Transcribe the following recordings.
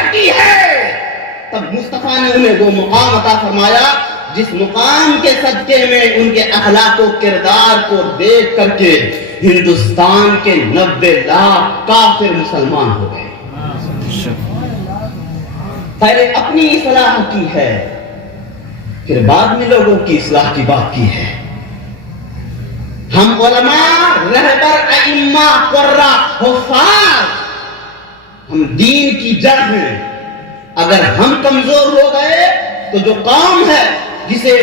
نصیحت کی ہے، تب مصطفیٰ نے انہیں وہ مقام عطا فرمایا جس مقام کے صدقے میں ان کے اخلاق و کردار کو دیکھ کر کے ہندوستان کے 90 لاکھ کافر مسلمان ہو گئے۔ پہلے اپنی اصلاح کی ہے، پھر بعد میں لوگوں کی اصلاح کی بات کی ہے۔ ہم علماء، رہبر، ائمہ، قراء، حفاظ، ہم دین کی جڑ ہیں۔ اگر ہم کمزور ہو گئے تو جو قوم ہے جسے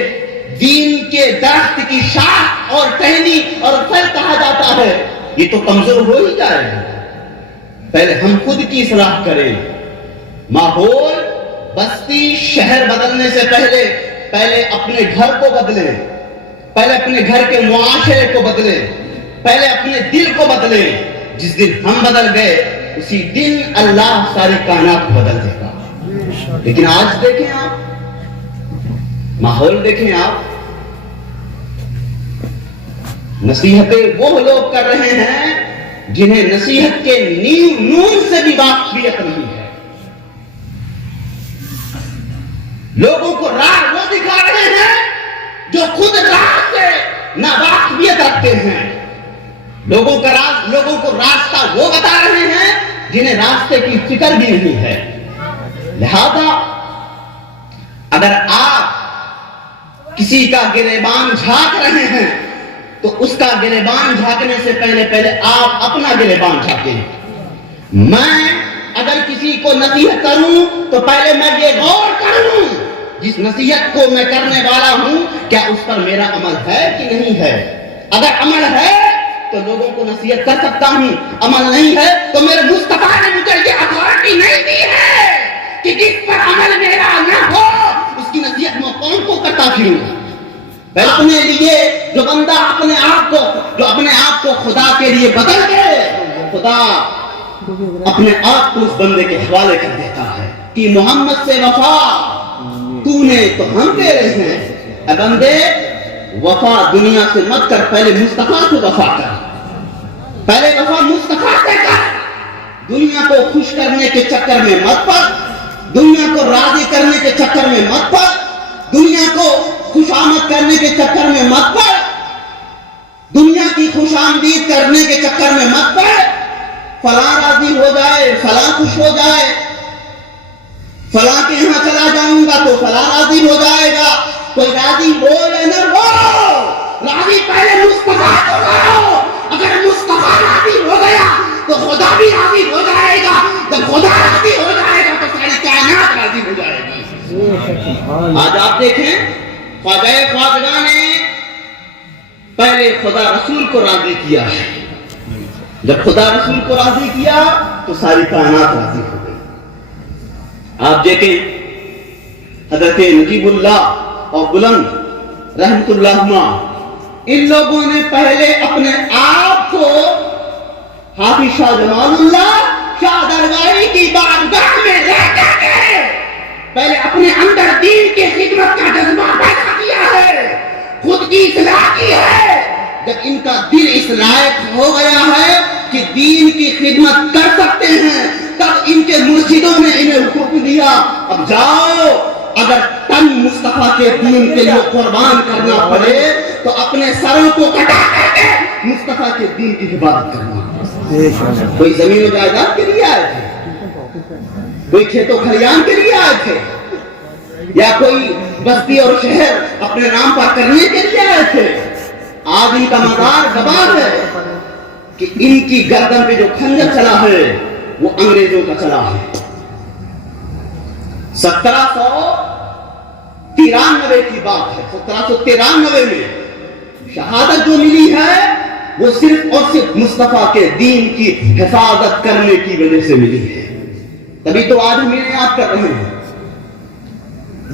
دین کے درخت کی شاخ اور ٹہنی اور پھل کہا جاتا ہے، یہ تو کمزور ہو ہی جائے گا۔ پہلے ہم خود کی اصلاح کریں، ماحول، بستی، شہر بدلنے سے پہلے اپنے گھر کو بدلیں، پہلے اپنے گھر کے معاشرے کو بدلیں، پہلے اپنے دل کو بدلیں۔ جس دن ہم بدل گئے اسی دن اللہ ساری کائنات کو بدل دے گا۔ لیکن آج دیکھیں آپ، ماحول دیکھیں آپ، نصیحتیں وہ لوگ کر رہے ہیں جنہیں نصیحت کے نون سے بھی واقفیت نہیں ہے۔ لوگوں کو راہ وہ دکھا رہے ہیں جو خود راہ سے ناواقفیت رکھتے ہیں۔ لوگوں کو راستہ وہ بتا رہے ہیں جنہیں راستے کی فکر بھی نہیں ہے۔ لہذا اگر آپ کسی کا گریبان جھانک رہے ہیں تو اس کا گریبان جھانکنے سے پہلے آپ اپنا گریبان جھانکیں۔ میں اگر کسی کو نصیحت کروں تو پہلے میں یہ غور کروں جس نصیحت کو میں کرنے والا ہوں کیا اس پر میرا عمل ہے کہ نہیں ہے۔ اگر عمل ہے تو لوگوں کو نصیحت کر سکتا ہوں، عمل نہیں ہے تو میرے مصطفیٰ نے مجھے یہ اتھارٹی نہیں دی ہے کہ جس پر عمل میرا نہ ہو اس کی نصیحت میں کون کو کرتا پھروں۔ پہلے اپنے لیے جو بندہ اپنے آپ کو خدا کے لیے بدل دے، خدا اپنے آپ کو اس بندے کے حوالے کر دیتا ہے کہ محمد سے وفا تو نے تو ہم تیرے ہیں، اے بندے وفا دنیا سے مت کر، پہلے مصطفیٰ سے وفا کر، پہلے وفا مصطفیٰ سے کر۔ دنیا کو خوش کرنے کے چکر میں مت پڑ، دنیا کو راضی کرنے کے چکر میں مت پڑ، دنیا کو خوش آمد کرنے کے چکر میں مت پڑ، دنیا کی خوش آمدید کرنے کے چکر میں مت پڑ۔ فلاں راضی ہو جائے، فلاں خوش ہو جائے، فلاں کے یہاں چلا جاؤں گا تو فلاں راضی ہو جائے گا۔ کوئی راضی ہو یا نہ ہو، راضی پہلے مصطفیٰ کو کرو۔ اگر مصطفیٰ راضی ہو گیا تو خدا بھی راضی ہو جائے گا، جب خدا راضی ہو جائے گا تو ساری کائنات راضی ہو جائے گی۔ آج آپ دیکھیں خواجہ خواجگاہ نے پہلے خدا رسول کو راضی کیا ہے، جب خدا رسول کو راضی کیا تو ساری کائنات راضی ہو گئی۔ آپ دیکھیں حضرت نجیب اللہ اور بلند رحمت اللہ عنہ، ان لوگوں نے پہلے اپنے آپ کو حافظ شاہ جمال اللہ شاہ درگاہی کی بارگاہ میں رہ کر کے پہلے اپنے اندر دین کی خدمت کا جذبہ پیدا کیا ہے، خود کی اصلاح کی ہے۔ جب ان کا دل اس لائق ہو گیا ہے کہ دین کی خدمت کر سکتے ہیں تب ان کے مرشدوں نے انہیں حکم دیا اب جاؤ، اگر تن مصطفیٰ کے دین کے لیے قربان کرنا پڑے تو اپنے سروں کو کٹا کر کے مصطفیٰ کے دین کی حفاظت کرنا۔ کوئی زمین و جائیداد کے لیے آئے تھے، کوئی کھیت و کھلیان کے لیے آئے تھے، یا کوئی بستی اور شہر اپنے نام پر کرنے کے لیے آئے تھے؟ آج ان کا مزار گواہ ہے کہ ان کی گردن پہ جو خنجر چلا ہے وہ انگریزوں کا چلا ہے۔ 1793 کی بات ہے، 1793 میں شہادت جو ملی ہے وہ صرف اور صرف مصطفیٰ کے دین کی حفاظت کرنے کی وجہ سے ملی ہے۔ تبھی تو آج ہم انہیں یاد کر رہے ہیں۔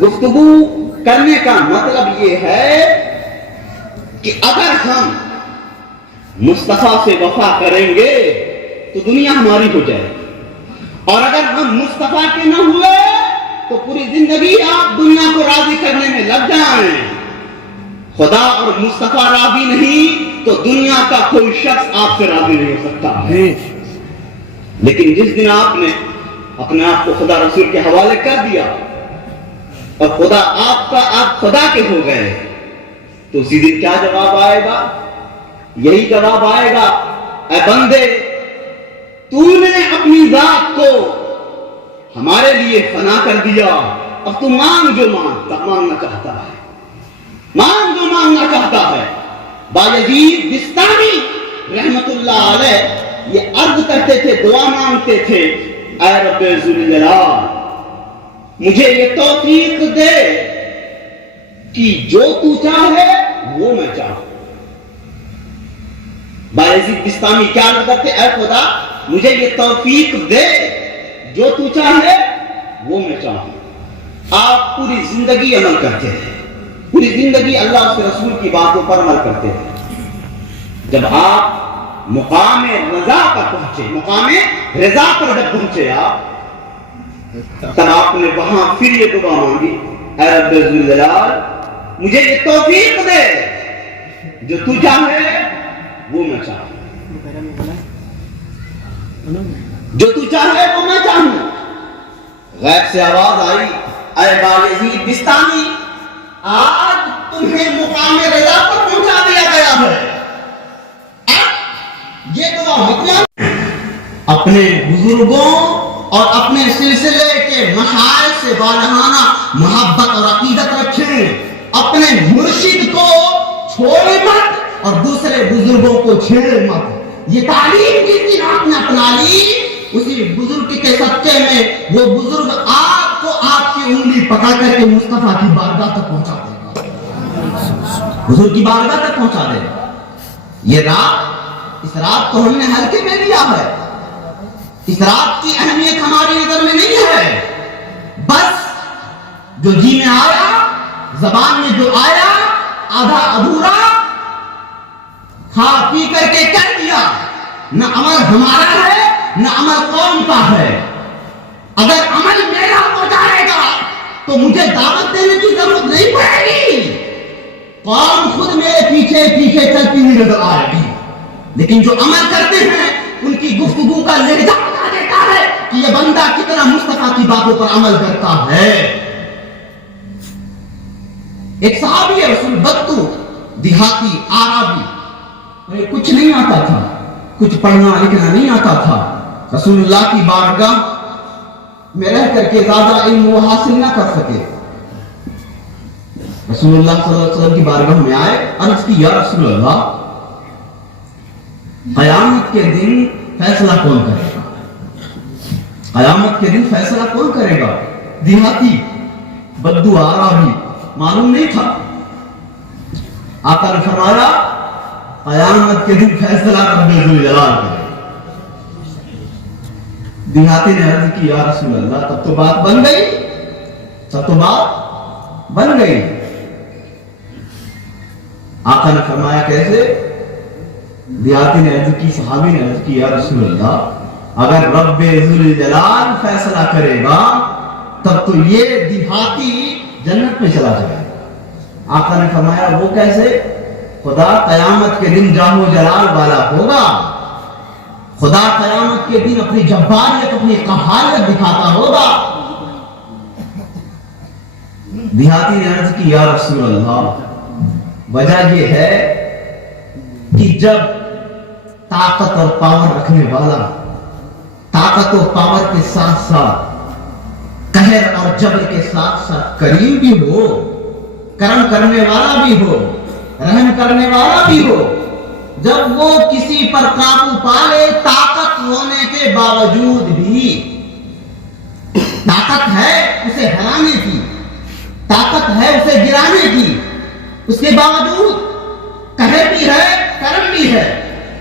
گفتگو کرنے کا مطلب یہ ہے کہ اگر ہم مصطفیٰ سے وفا کریں گے تو دنیا ہماری ہو جائے گی، اور اگر ہم مصطفیٰ کے نہ ہوئے تو پوری زندگی آپ دنیا کو راضی کرنے میں لگ جائیں۔ خدا اور مصطفیٰ راضی نہیں تو دنیا کا کوئی شخص آپ سے راضی نہیں ہو سکتا ہے۔ لیکن جس دن آپ نے اپنے آپ کو خدا رسول کے حوالے کر دیا اور خدا آپ خدا کے ہو گئے، تو اسی دن کیا جواب آئے گا؟ یہی جواب آئے گا، اے بندے تو نے اپنی ذات کو ہمارے لیے فنا کر دیا، اب تو مانگ جو مانگنا چاہتا ہے، مانگ جو مانگنا چاہتا ہے۔ بایزید بستامی رحمت اللہ علیہ یہ عرض کرتے تھے، دعا مانگتے تھے، اے رب ذوالجلال مجھے یہ توفیق دے کہ جو تو چاہے وہ میں چاہوں۔ بایزید بستامی کیا عرض کرتے، اے خدا مجھے یہ توفیق دے، جو تو چاہے وہ میں چاہوں۔ آپ پوری زندگی عمل کرتے ہیں، پوری زندگی اللہ اس کے رسول کی باتوں پر عمل کرتے ہیں۔ جب آپ مقام رضا پر پہنچے، مقام رضا پر جب پہنچے آپ، تب آپ نے وہاں پھر یہ دعا مانگی، اے رب ذوالجلال مجھے یہ توفیق دے، جو تو چاہے وہ میں چاہوں، جو تو چاہے وہ میں چاہوں۔ غیب سے آواز آئی، اے بایزید بستامی آج تمہیں مقام رضا پر پہنچا دیا گیا ہے، اب یہ دعا مطلب اپنے بزرگوں اور اپنے سلسلے کے مشائخ سے والہانہ محبت اور عقیدت رکھیں، اپنے مرشد کو چھوڑے مت اور دوسرے بزرگوں کو چھیڑے مت۔ یہ تعلیم جس دن آپ نے اپنا لی، اسی بزرگ کے صدقے میں وہ بزرگ آپ کو آپ کی انگلی پکڑ کر کے مصطفیٰ کی بارگاہ تک پہنچا دے گا، بزرگ کی بارگاہ تک پہنچا دے گا۔ یہ رات، اس رات کو ہم نے ہلکے میں لیا ہے، اس رات کی اہمیت ہماری نظر میں نہیں ہے، بس جو جی میں آیا، زبان میں جو آیا، آدھا ادھورا کھا پی کر کے کر دیا، نہ عمل ہمارا ہے نہ عمل قوم کا ہے۔ اگر عمل میرا ہو جائے گا تو مجھے دعوت دینے کی ضرورت نہیں پڑے گی، قوم خود میرے پیچھے پیچھے چلتی ہوئی نظر آئے گی، لیکن جو عمل کرتے ہیں ان کی گفتگو کا لہجہ بتا دیتا ہے کہ یہ بندہ کتنا مصطفیٰ کی باتوں پر عمل کرتا ہے۔ ایک صحابی رسول بدو، دیہاتی، آرابی، انہیں کچھ نہیں آتا تھا، کچھ پڑھنا لکھنا نہیں آتا تھا، رسول اللہ کی بارگاہ میں رہ کر کے زیادہ علم وہ حاصل نہ کر سکے۔ رسول اللہ صلی اللہ علیہ وسلم کی بارگاہ میں آئے، عرض کی، یا رسول اللہ قیامت کے دن فیصلہ کون کرے گا؟ قیامت کے دن فیصلہ کون کرے گا؟ دیہاتی، بدو، آرابی، معلوم نہیں تھا۔ آقا نے فرمایا قیامت کے دن فیصلہ رب ذوالجلال کرے۔ دیہاتی نے عرض کی، یا رسول اللہ تب تو بات بن گئی، تب تو بات بن گئی۔ آقا نے فرمایا کیسے؟ دیہاتی نے عرض کی، صحابی نے عرض کی، یا رسول اللہ اگر رب ذوالجلال فیصلہ کرے گا تب تو یہ دیہاتی جنت میں چلا جائے گا۔ آقا نے فرمایا وہ کیسے؟ خدا قیامت کے دن جاہ و جلال والا ہوگا، خدا قیامت کے دن اپنی جباریت، اپنی قہاریت دکھاتا ہوگا۔ دیہاتی نے عرض کی، یا رسول اللہ وجہ یہ ہے کہ جب طاقت اور پاور رکھنے والا طاقت و پاور کے ساتھ ساتھ قہر اور جبر کے ساتھ ساتھ کریم بھی ہو، کرم کرنے والا بھی ہو، رحم کرنے والا بھی ہو، جب وہ کسی پر قابو پالے طاقت ہونے کے باوجود بھی، طاقت ہے اسے ہرانے کی، طاقت ہے اسے گرانے کی، اس کے باوجود قہر بھی ہے، کرم بھی ہے،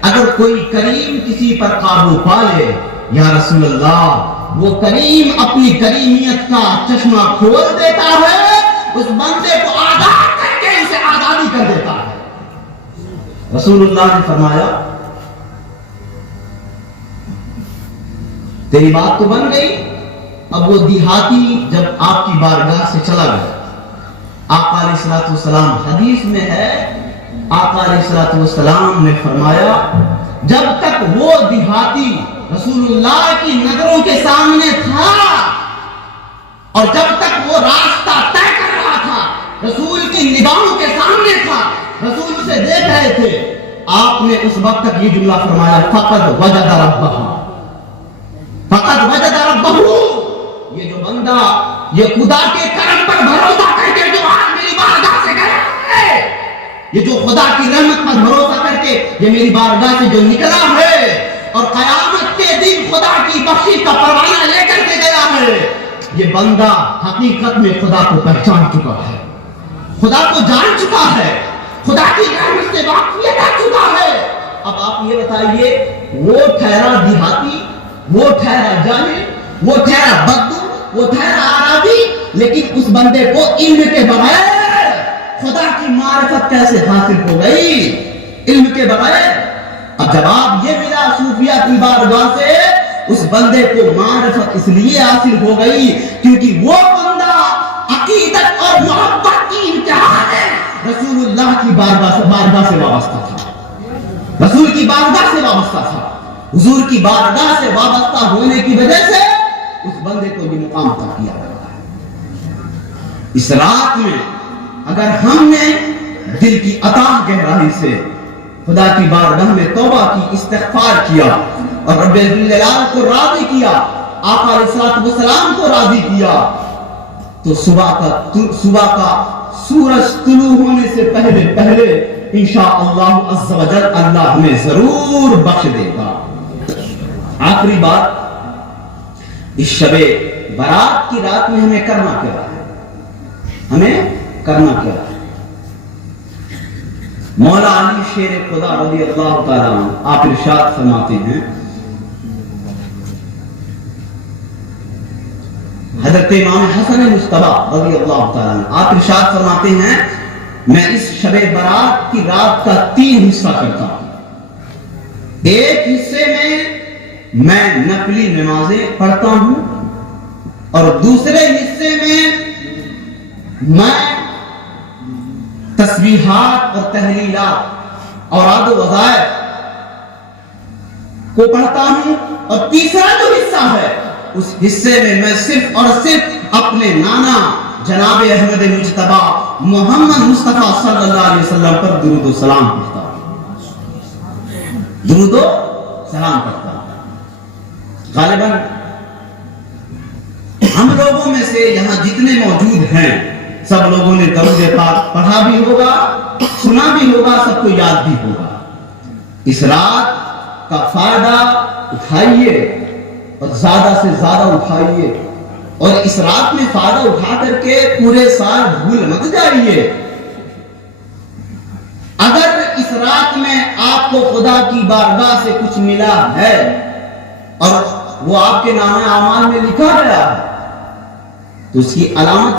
اگر کوئی کریم کسی پر قابو پالے، یا رسول اللہ وہ کریم اپنی کریمیت کا چشمہ کھول دیتا ہے، اس بندے کو آزاد کر کے اسے آزادی کر دیتا ہے۔ رسول اللہ نے فرمایا تیری بات تو بن گئی۔ اب وہ دیہاتی جب آپ کی بارگاہ سے چلا گیا، آقا علیہ الصلوۃ والسلام، حدیث میں ہے آقا علیہ الصلوۃ والسلام نے فرمایا جب تک وہ دیہاتی رسول اللہ کی نظروں کے سامنے تھا، اور جب تک وہ راستہ طے کر رہا تھا رسول کی نگاہوں کے سامنے تھا، رسول اسے دیکھ رہے تھے، آپ نے اس وقت تک یہ جملہ فرمایا فقد وجد ربہ، فقد وجد ربہ، یہ جو بندہ یہ خدا کے کرم پر بھروسہ کر کے جو آج میری بارگاہ سے گیا ہے، یہ جو خدا کی رحمت پر بھروسہ کر کے یہ میری بارگاہ سے جو نکلا ہے اور قیامت کے دن خدا کی بخشش کا پروانہ لے کر کے گیا ہے، یہ بندہ حقیقت میں خدا کو پہچان چکا ہے، خدا کو جان چکا ہے، خدا کی رحمت سے واقفیت آ چکا ہے۔ اب آپ یہ بتائیے، وہ ٹھہرا دیہاتی، وہ ٹھہرا جاہل، وہ ٹھہرا بدو، وہ ٹھہرا عربی، لیکن اس بندے کو علم کے بغیر خدا کی معرفت کیسے حاصل ہو گئی؟ علم کے بغیر۔ اب جواب یہ ملا صوفیہ کی بارگاہ سے، اس بندے کو معرفت اس لیے حاصل ہو گئی کیونکہ وہ بندہ عقیدت اور محبت کی انتہا ہے رسول اللہ کی بارگاہ سے وابستہ تھا، رسول کی بارگاہ سے وابستہ تھا، حضور کی بارگاہ سے وابستہ ہونے کی وجہ سے اس بندے کو یہ مقام عطا کیا گیا ہے۔ اس رات میں اگر ہم نے دل کی اتاہ گہرائی سے خدا کی بارگاہ میں توبہ کی، استغفار کیا اور رب الجلال کو راضی کیا، آقا علیہ السلام کو راضی کیا، تو صبح کا سورج طلوع ہونے سے پہلے انشاءاللہ عز و جل اللہ ہمیں ضرور بخش دے گا۔ آخری بات، اس شب برات کی رات میں ہمیں کرنا کیا ہے؟ ہمیں کرنا کیا ہے؟ مولا علی شیر خدا رضی اللہ تعالیٰ عنہ آپ ارشاد فرماتے ہیں، حضرت امام حسن مصطفیٰ رضی اللہ تعالیٰ عنہ آپ ارشاد فرماتے ہیں، میں اس شب برات کی رات کا 3 حصہ کرتا ہوں۔ ایک حصے میں نفلی نمازیں پڑھتا ہوں، اور دوسرے حصے میں تسبیحات اور تحلیلات اوراد و وظائف کو پڑھتا ہوں، اور تیسرا جو حصہ ہے اس حصے میں صرف اور صرف اپنے نانا جناب احمد مجتبی محمد مصطفیٰ صلی اللہ علیہ وسلم پر درود و سلام پڑھتا ہوں، درود و سلام پڑھتا ہوں۔ غالباً ہم لوگوں میں سے یہاں جتنے موجود ہیں سب لوگوں نے درود پاک پڑھا بھی ہوگا، سنا بھی ہوگا، سب کو یاد بھی ہوگا۔ اس رات کا فائدہ اٹھائیے اور زیادہ سے زیادہ اٹھائیے، اور اس رات میں فائدہ اٹھا کر کے پورے سال بھول مت جائیے۔ اگر اس رات میں آپ کو خدا کی بارگاہ سے کچھ ملا ہے اور وہ آپ کے نامہ اعمال میں لکھا گیا ہے تو اس کی علامت